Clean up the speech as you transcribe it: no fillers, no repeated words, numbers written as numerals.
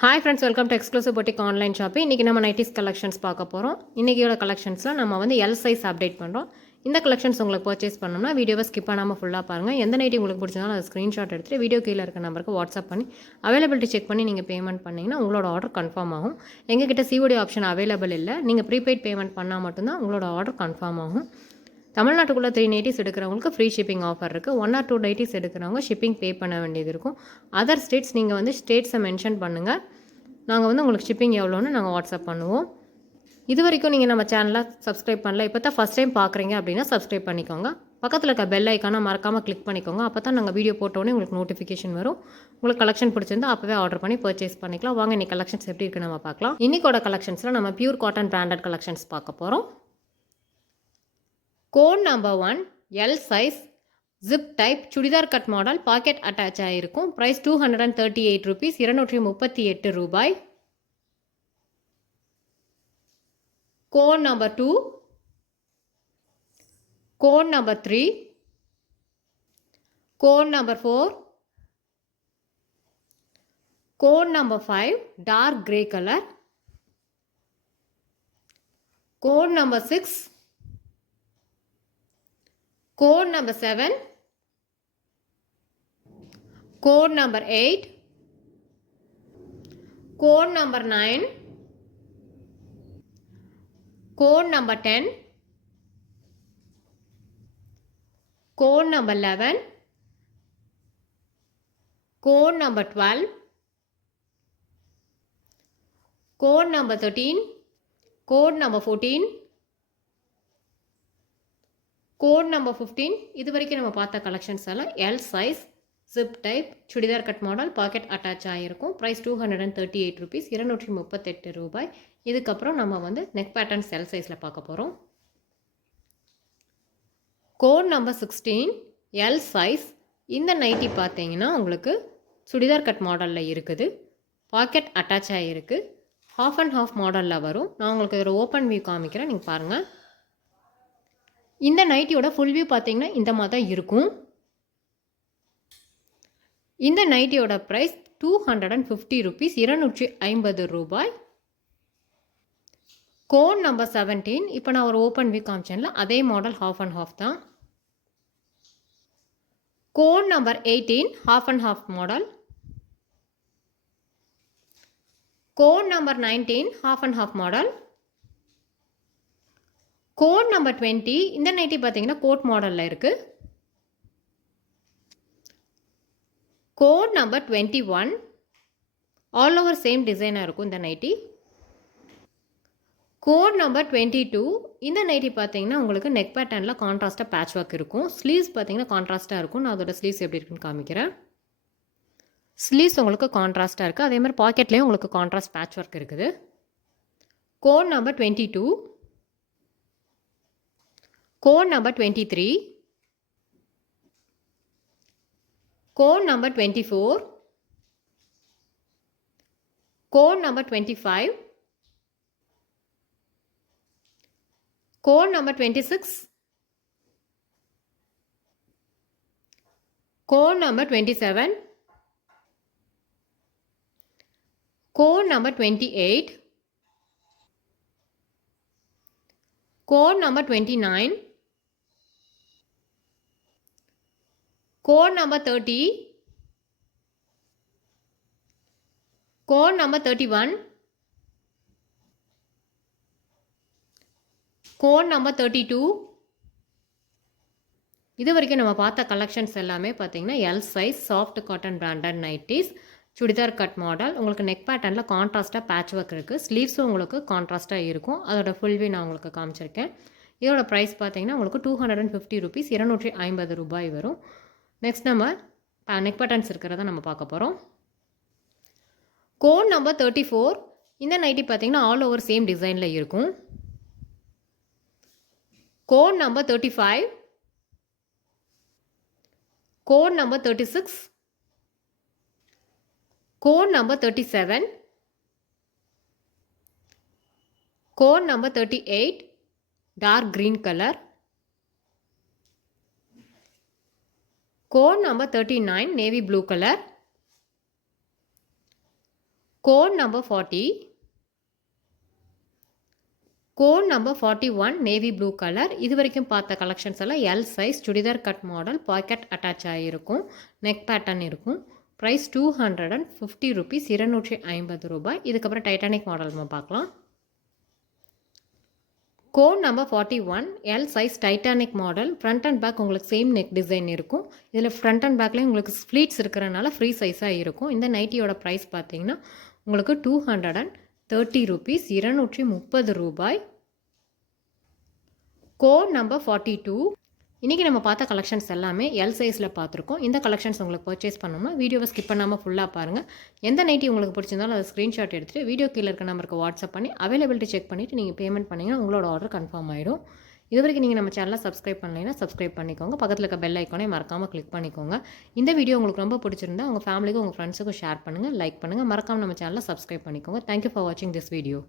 Hi friends, welcome to exclusive boutique online shopping. இன்றைக்கி நம்ம nighties collections பார்க்க போகிறோம். இன்றைக்கியோட கலெக்ஷன்ஸில் நம்ம வந்து எல் சைஸ் அப்டேட் பண்ணுறோம். இந்த கலெக்ஷன்ஸ் உங்களுக்கு பர்ச்சேஸ் பண்ணணும்னா வீடியோவை ஸ்கிப் பண்ணாமல் ஃபுல்லாக பாருங்கள். எந்த நைட்டி உங்களுக்கு பிடிச்சதாலும் அதை ஸ்க்ரீன்ஷாட் எடுத்துகிட்டு வீடியோ கீழே இருக்க நம்பருக்கு வாட்ஸ்அப் பண்ணி அவைலபிலிட்டி செக் பண்ணி நீங்கள் பேமெண்ட் பண்ணிங்கன்னா உங்களோட ஆர்டர் கன்ஃபார்ம் ஆகும். எங்ககிட்ட சிஓடி ஆப்ஷன் அவைலபிள் இல்லை. நீங்கள் ப்ரீபெய்ட் பேமெண்ட் பண்ணால் மட்டும்தான் உங்களோட ஆர்டர் கன்ஃபார்ம் ஆகும். தமிழ்நாட்டுக்குள்ளே 3 நைட்டிஸ் எடுக்கிறவங்களுக்கு ஃப்ரீ ஷிப்பிங் ஆஃபர் இருக்குது. 1 or 2 நைட்டிஸ் எடுக்கிறவங்க ஷிப்பிங் பே பண்ண வேண்டியது இருக்கும். அதர் ஸ்டேட்ஸ் நீங்கள் வந்து ஸ்டேட்ஸை மென்ஷன் பண்ணுங்கள். நாங்கள் வந்து உங்களுக்கு ஷிப்பிங் எவ்வளோன்னு நாங்கள் வாட்ஸ்அப் பண்ணுவோம். இது வரைக்கும் நீங்கள் நம்ம சேனலை சப்ஸ்கிரைப் பண்ணல, இப்போ தான் ஃபஸ்ட் டைம் பார்க்குறீங்க அப்படின்னா சப்ஸ்கிரைப் பண்ணிக்கோங்க. பக்கத்தில் இருக்க பெல் ஐக்கானை மறக்காமல் கிளிக் பண்ணிக்கோங்க. அப்போ தான் நாங்கள் வீடியோ போட்டோன்னே உங்களுக்கு நோட்டிஃபிகேஷன் வரும். உங்களுக்கு கலெக்ஷன் பிடிச்சிருந்தா அப்போவே ஆர்டர் பண்ணி பர்ச்சேஸ் பண்ணிக்கலாம். வாங்க இன்றைக்கி கலெக்ஷன்ஸ் எப்படி இருக்குன்னு நம்ம பார்க்கலாம். இன்றைக்கோட கலெக்ஷன்ஸில் நம்ம பியூர் காட்டன் பிராண்டட் கலெக்ஷன்ஸ் பார்க்க போகிறோம். Code number 1 L size zip type churidar cut model pocket attach ஆகிருக்கும். ப்ரைஸ் 238 ரூபீஸ், 238 ரூபாய். Code number 2, code number 3, code number 4, code number 5 dark grey colour, code number 6, code number 7, code number 8, code number 9, code number 10, code number 11, code number 12, code number 13, code number 14, code number 15. இது வரைக்கும் நம்ம பார்த்த collections எல்லாம் L size zip type churidar cut model pocket attach ஆகிருக்கும். Price 238 rupees, 238 ரூபாய். இதுக்கப்புறம் நம்ம வந்து நெக் பேட்டர்ன்ஸ் எல் சைஸில் பார்க்க போகிறோம். Code number 16 L size. இந்த நைட்டி பார்த்தீங்கன்னா உங்களுக்கு சுடிதார் கட் மாடலில் இருக்குது. பாக்கெட் அட்டாச் ஆகிருக்கு. ஹாஃப் அண்ட் ஹாஃப் மாடலில் வரும். நான் உங்களுக்கு ஒரு ஓப்பன் வியூ காமிக்கிறேன், நீங்கள் பாருங்கள். இந்த நைட்டியோட ஃபுல் வியூ பார்த்தீங்கன்னா இந்த மாதிரி தான் இருக்கும். இந்த நைட்டியோட ப்ரைஸ் 250 ரூபீஸ், 250 ரூபாய். Code number 17. இப்போ நான் ஒரு ஓப்பன் வியூ காமிச்சேன்ல, அதே மாடல் ஹாஃப் அண்ட் ஹாஃப் தான். Code number 18 half and half model. Code number 19 half and half model. Code number 20. இந்த நைட்டி பார்த்தீங்கன்னா கோட் மாடலில் இருக்குது. Code number 21 all over same டிசைனாக இருக்கும் இந்த நைட்டி. Code number 22. இந்த நைட்டி பார்த்தீங்கன்னா உங்களுக்கு நெக் பேட்டர்னில் கான்ட்ராஸ்ட்டாக பேட்ச் ஒர்க் இருக்கும். ஸ்லீவ்ஸ் பார்த்தீங்கன்னா கான்ட்ராஸ்ட்டாக இருக்கும். நான் அதோட ஸ்லீவ்ஸ் எப்படி இருக்குன்னு காமிக்கிறேன். ஸ்லீவ்ஸ் உங்களுக்கு கான்ட்ராஸ்ட்டாக இருக்குது. அதே மாதிரி பாக்கெட்லேயும் உங்களுக்கு கான்ட்ராஸ்ட் பேட்ச் ஒர்க் இருக்குது. Code number 22, code number 23, code number 24, code number 25, code number 26, code number 27, code number 28, code number 29, code number 30, code number 31, code number 32. இது வரைக்கும் நம்ம பார்த்த கலெக்ஷன்ஸ் எல்லாமே பார்த்தீங்கன்னா L size soft cotton branded nighties churidar cut model. உங்களுக்கு neck பேட்டர்னில் கான்ட்ராஸ்ட்டாக batch work இருக்குது. ஸ்லீவ்ஸும் உங்களுக்கு கான்ட்ராஸ்ட்டாக இருக்கும். அதோட ஃபுல் வியூ நான் உங்களுக்கு காமிச்சிருக்கேன். இதோட ப்ரைஸ் பார்த்தீங்கன்னா உங்களுக்கு 250 ரூபீஸ், 250 ரூபாய் வரும். நெக்ஸ்ட் நம்ம நெக் பேட்டர்ன்ஸ் இருக்கிறத நம்ம பார்க்க போகிறோம். Code number 34. இந்த நைட்டி பார்த்தீங்கன்னா ஆல் ஓவர் சேம் டிசைனில் இருக்கும். Code number 35, code number 36, code number 37, code number 38 dark green colour. Code number 39 navy blue color. Code number 40, code number 41 navy blue colour. இது வரைக்கும் பார்த்த கலெக்ஷன்ஸ் எல்லாம் L size churidar cut model, pocket attach ஆகிருக்கும், neck pattern இருக்கும். Price 250 rupees, 250 ரூபாய். இதுக்கப்புறம் Titanic model நம்ம பார்க்கலாம். Code number 41 L size Titanic model. Front and back உங்களுக்கு சேம் நெக் டிசைன் இருக்கும். இதில் ஃப்ரண்ட் அண்ட் பேக்லேயும் உங்களுக்கு ஸ்ப்ளீட்ஸ் இருக்கிறனால ஃப்ரீ சைஸாக இருக்கும். இந்த நைட்டியோட ப்ரைஸ் பார்த்தீங்கன்னா உங்களுக்கு 230 ருபீஸ், 230 ரூபாய். Code number 42. இன்றைக்கி நம்ம பார்த்த கலெக்ஷன்ஸ் எல்லாமே எல் சைஸில் பார்த்துருக்கோம். இந்த கலெக்ஷன்ஸ் உங்களுக்கு பர்ச்சேஸ் பண்ணோம்னா வீடியோவை ஸ்கிப் பண்ணாமல் ஃபுல்லாக பாருங்கள். எந்த நைட்டி உங்களுக்கு பிடிச்சிருந்தாலும் அதை ஸ்க்ரீன்ஷாட் எடுத்துகிட்டு வீடியோ கீழே இருக்க நம்பருக்கு வாட்ஸ்அப் பண்ணி அவைலபிலிட்டி செக் பண்ணிவிட்டு நீங்கள் பேமெண்ட் பண்ணிங்கன்னா உங்களோட ஆர்டர் கன்ஃபார்ம் ஆகிடும். இது வரைக்கும் நீங்கள் நம்ம சேனலை சப்ஸ்கிரைப் பண்ணலைன்னா சப்ஸ்கிரைப் பண்ணிக்கோங்க. பக்கத்தில் இருக்க பெல் ஐக்கானே மறக்காமல் கிளிக் பண்ணிக்கோங்க. இந்த வீடியோ உங்களுக்கு ரொம்ப பிடிச்சிருந்தா உங்கள் ஃபேமிலிக்கும் உங்கள் ஃப்ரெண்ட்ஸுக்கும் ஷேர் பண்ணுங்கள், லைக் பண்ணுங்கள். மறக்காமல் நம்ம சேனலை சப்ஸ்கிரைப் பண்ணிக்கோங்க. தேங்க்யூ ஃபார் வாட்சிங் திஸ் வீடியோ.